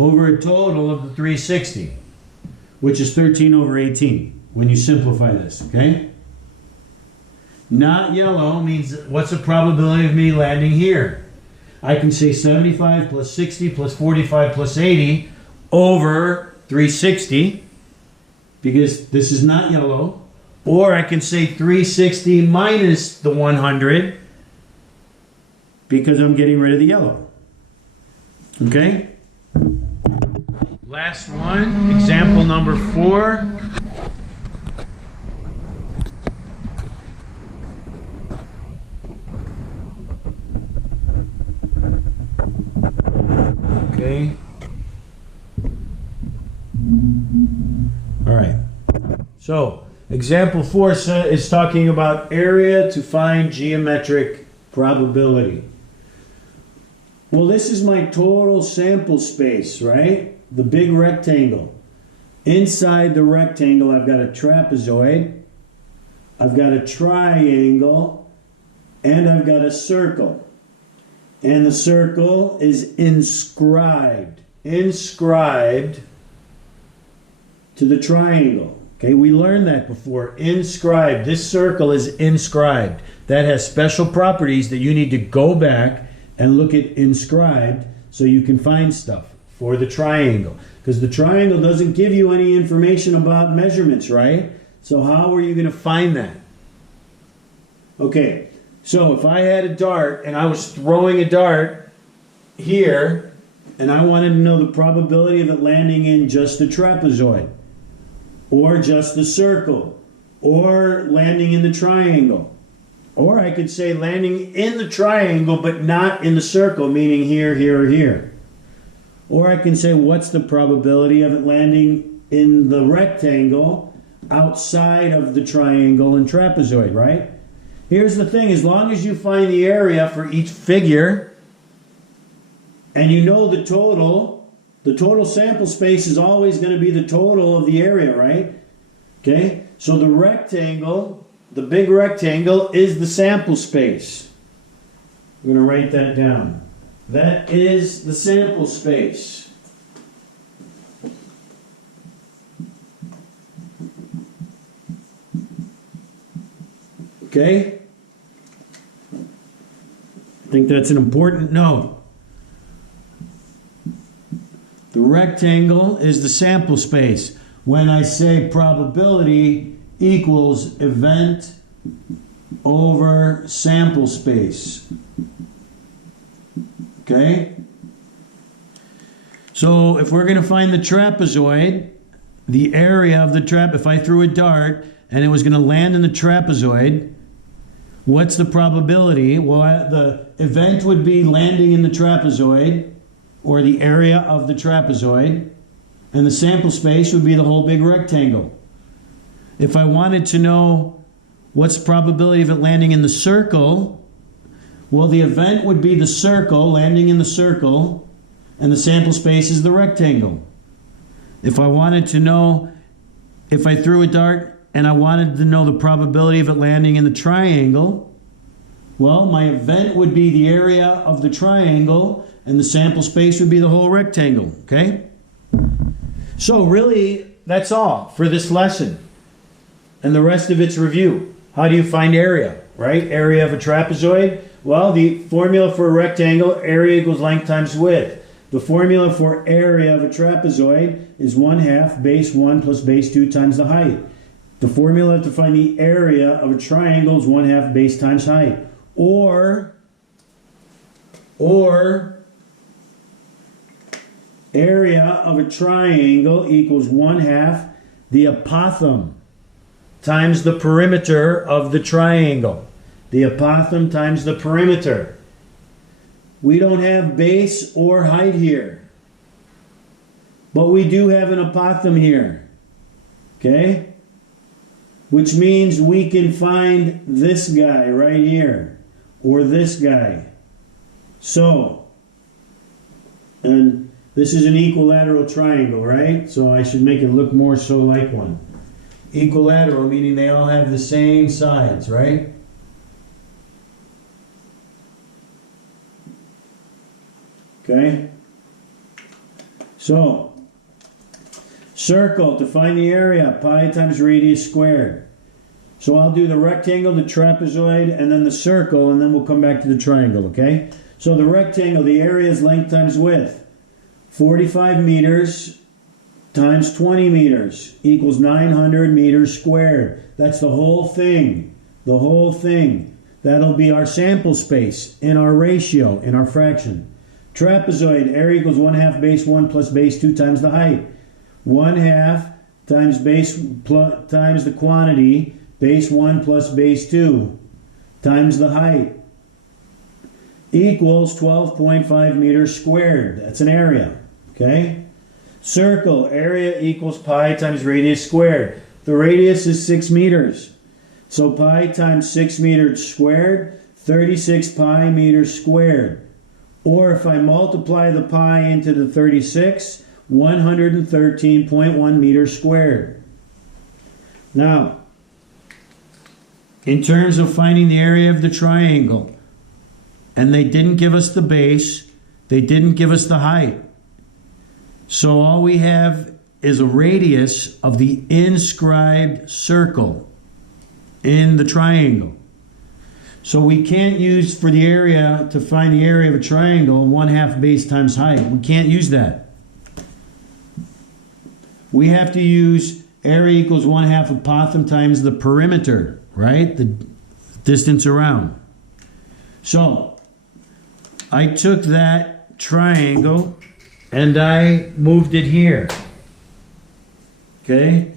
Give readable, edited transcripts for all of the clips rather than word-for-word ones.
over a total of the 360, which is 13 over 18 when you simplify this, okay? Not yellow means what's the probability of me landing here? I can say 75 plus 60 plus 45 plus 80 over 360 because this is not yellow. Or I can say 360 minus the 100 because I'm getting rid of the yellow. Okay? Last one, example number 4. Okay. All right. So, example 4 is talking about area to find geometric probability. Well, this is my total sample space, right? The big rectangle. Inside the rectangle, I've got a trapezoid, I've got a triangle, and I've got a circle. And the circle is inscribed to the triangle. Okay, we learned that before. Inscribed. This circle is inscribed. That has special properties that you need to go back and look at inscribed so you can find stuff for the triangle. Because the triangle doesn't give you any information about measurements, right? So how are you going to find that? Okay, so if I had a dart and I was throwing a dart here and I wanted to know the probability of it landing in just the trapezoid or just the circle or landing in the triangle. Or I could say landing in the triangle but not in the circle, meaning here, here, or here. Or I can say what's the probability of it landing in the rectangle outside of the triangle and trapezoid, right? Here's the thing, as long as you find the area for each figure and you know the total sample space is always going to be the total of the area, right? Okay, so the rectangle, the big rectangle is the sample space. I'm going to write that down. That is the sample space. Okay? I think that's an important note. The rectangle is the sample space. When I say probability equals event over sample space. Okay? So if we're going to find the trapezoid, the area of the if I threw a dart and it was going to land in the trapezoid, what's the probability? Well, the event would be landing in the trapezoid, or the area of the trapezoid, and the sample space would be the whole big rectangle. If I wanted to know what's the probability of it landing in the circle, well, the event would be the circle, landing in the circle, and the sample space is the rectangle. If I wanted to know, if I threw a dart and I wanted to know the probability of it landing in the triangle, well, my event would be the area of the triangle, and the sample space would be the whole rectangle, okay? So really, that's all for this lesson. And the rest of it's review. How do you find area, right? Area of a trapezoid. Well, the formula for a rectangle, area equals length times width. The formula for area of a trapezoid is 1/2 base 1 plus base 2 times the height. The formula to find the area of a triangle is 1/2 base times height. Or area of a triangle equals 1/2 the apothem times the perimeter of the triangle. The apothem times the perimeter. We don't have base or height here, but we do have an apothem here. Okay? Which means we can find this guy right here, or this guy. So, and this is an equilateral triangle, right? So I should make it look more so like one. Equilateral, meaning they all have the same sides, right? Okay? So, circle, to find the area, pi times radius squared. So I'll do the rectangle, the trapezoid, and then the circle, and then we'll come back to the triangle, okay? So the rectangle, the area is length times width. 45 meters times 20 meters equals 900 meters squared. That's the whole thing. The whole thing. That'll be our sample space in our ratio, in our fraction. Trapezoid, area equals 1/2 base 1 plus base 2 times the height. 1/2 times base times the quantity, base 1 plus base 2 times the height, equals 12.5 meters squared. That's an area, okay? Circle, area equals pi times radius squared. The radius is 6 meters. So pi times 6 meters squared, 36 pi meters squared. Or if I multiply the pi into the 36, 113.1 meters squared. Now, in terms of finding the area of the triangle, and they didn't give us the base, they didn't give us the height. So all we have is a radius of the inscribed circle in the triangle. So we can't use, for the area, to find the area of a triangle, 1/2 base times height. We can't use that. We have to use area equals 1/2 apothem times the perimeter, right? The distance around. So I took that triangle and I moved it here. Okay?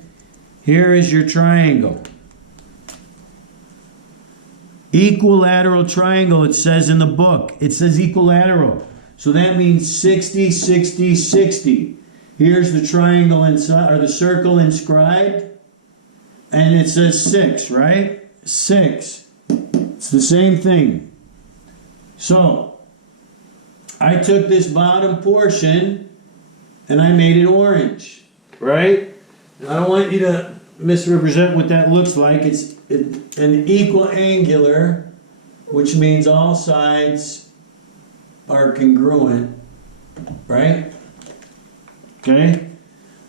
Here is your triangle. Equilateral triangle, it says in the book. It says equilateral. So that means 60, 60, 60. Here's the triangle inside, or the circle inscribed. And it says 6, right? 6. It's the same thing. So, I took this bottom portion and I made it orange, right? I don't want you to misrepresent what that looks like. It's an equal angular, which means all sides are congruent, right? Okay?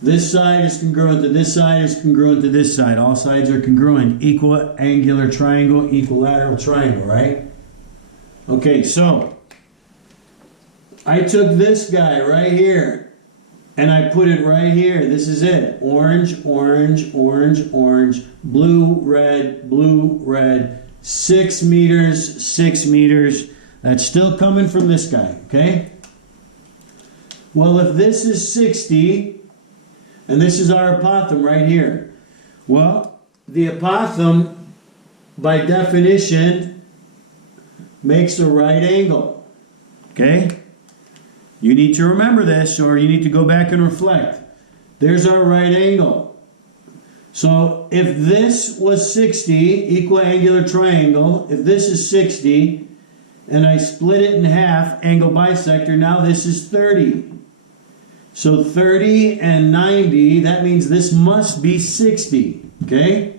This side is congruent to this side is congruent to this side. All sides are congruent. Equal angular triangle, equilateral triangle, right? Okay, so I took this guy right here and I put it right here. This is it. Orange, orange, orange, orange, blue, red, blue, red. 6 meters, 6 meters. That's still coming from this guy, okay? Well, if this is 60, and this is our apothem right here. Well, the apothem, by definition, makes a right angle, okay? You need to remember this, or you need to go back and reflect. There's our right angle. So if this was 60, equal angular triangle, if this is 60, and I split it in half, angle bisector, now this is 30. So 30 and 90, that means this must be 60, okay?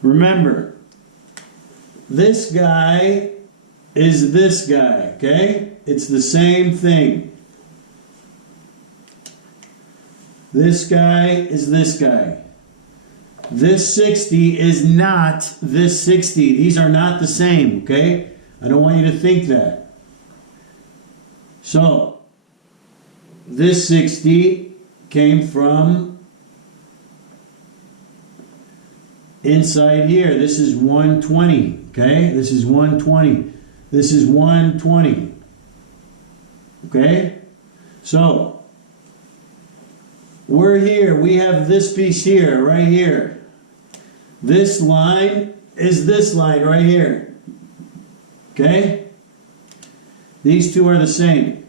Remember, this guy is this guy, okay? It's the same thing. This guy is this guy. This 60 is not this 60. These are not the same, okay? I don't want you to think that. So, this 60 came from inside here. This is 120, okay? This is 120. This is 120. Okay? So, we're here. We have this piece here, right here. This line is this line right here. Okay? These two are the same.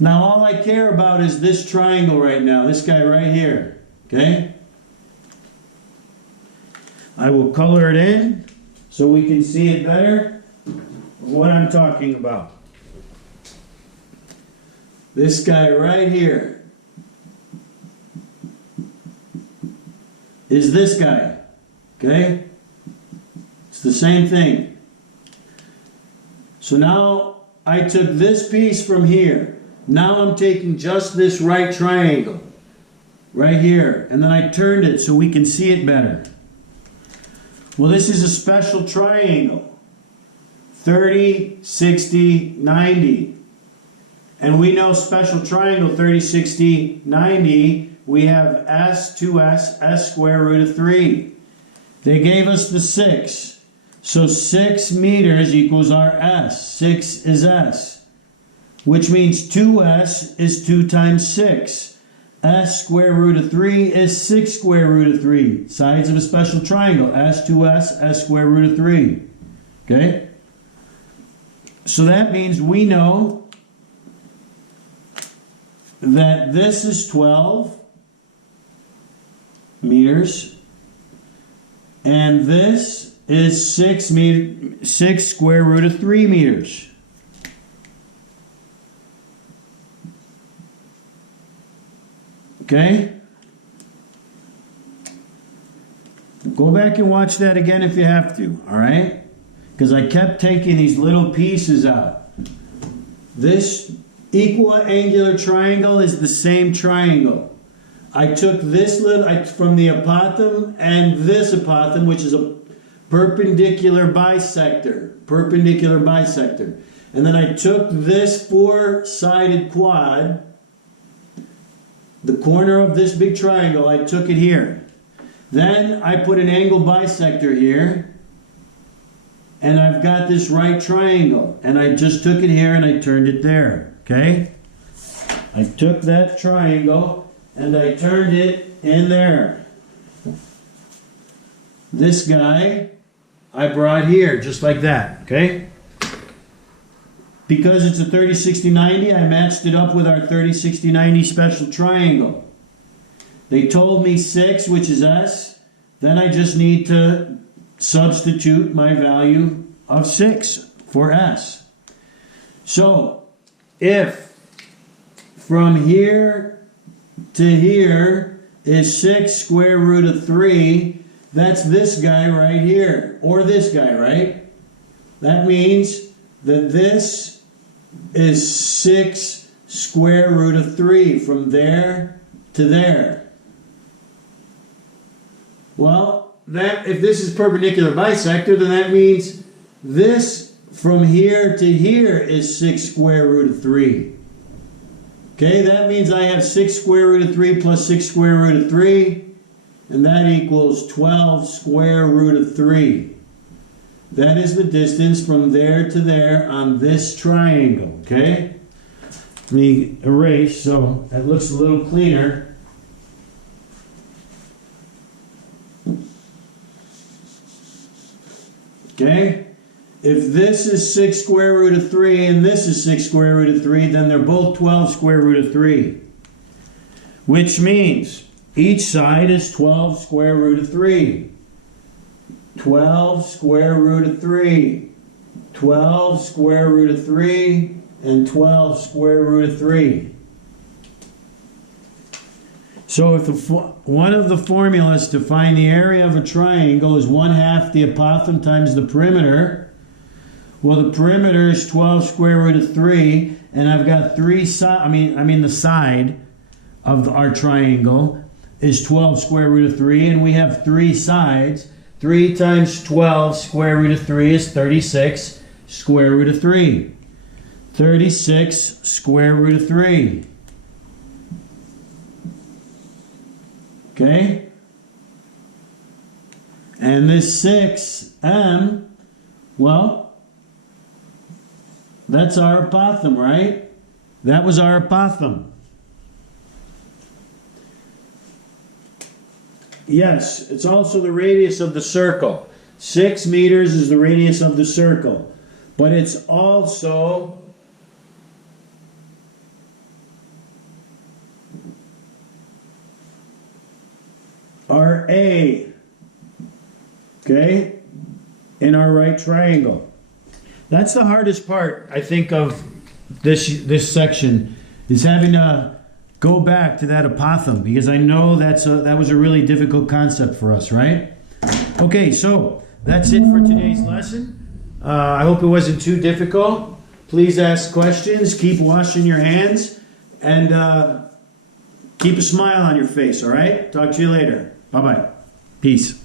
Now, all I care about is this triangle right now. This guy right here. Okay? I will color it in so we can see it better. What I'm talking about. This guy right here is this guy. Okay? It's the same thing. So now I took this piece from here. Now I'm taking just this right triangle, right here, and then I turned it so we can see it better. Well, this is a special triangle. 30, 60, 90. And we know special triangle 30, 60, 90, we have s, 2s, s square root of 3. They gave us the 6. So 6 meters equals our s. 6 is s. Which means 2s is 2 times 6. S square root of 3 is 6 square root of 3. Sides of a special triangle. S, 2s, s square root of 3. Okay? So that means we know that this is 12 meters and this is 6 square root of 3 meters. Okay? Go back and watch that again if you have to, all right? Because I kept taking these little pieces out. This equiangular triangle is the same triangle. I took this from the apothem and this apothem, which is a perpendicular bisector. Perpendicular bisector. And then I took this four-sided quad, the corner of this big triangle, I took it here. Then I put an angle bisector here. And I've got this right triangle. And I just took it here and I turned it there. Okay? I took that triangle and I turned it in there. This guy I brought here, just like that. Okay? Because it's a 30, 60, 90, I matched it up with our 30, 60, 90 special triangle. They told me 6, which is S. Then I just need to substitute my value of 6 for S. So, if from here to here is 6 square root of 3, that's this guy right here, or this guy, right? That means that this is 6 square root of 3 from there to there. Well, if this is perpendicular bisector, then that means this from here to here is 6 square root of 3. Okay, that means I have 6 square root of 3 plus 6 square root of 3, and that equals 12 square root of 3. That is the distance from there to there on this triangle, okay? Let me erase so it looks a little cleaner. Okay? If this is 6 square root of 3 and this is 6 square root of 3, then they're both 12 square root of 3. Which means each side is 12 square root of 3. 12 square root of 3. 12 square root of 3 and 12 square root of 3. So if one of the formulas to find the area of a triangle is 1/2 the apothem times the perimeter, well, the perimeter is 12 square root of 3, and I've got the side of our triangle is 12 square root of 3, and we have 3 sides. 3 times 12 square root of 3 is 36 square root of 3. 36 square root of 3. Okay? And this 6m, well, that's our apothem, right? That was our apothem. Yes, it's also the radius of the circle. 6 meters is the radius of the circle. But it's also our A, okay, in our right triangle. That's the hardest part, I think, of this section, is having to go back to that apothem, because I know that was a really difficult concept for us, right? Okay, so that's it for today's lesson. I hope it wasn't too difficult. Please ask questions. Keep washing your hands. And keep a smile on your face, all right? Talk to you later. Bye-bye. Peace.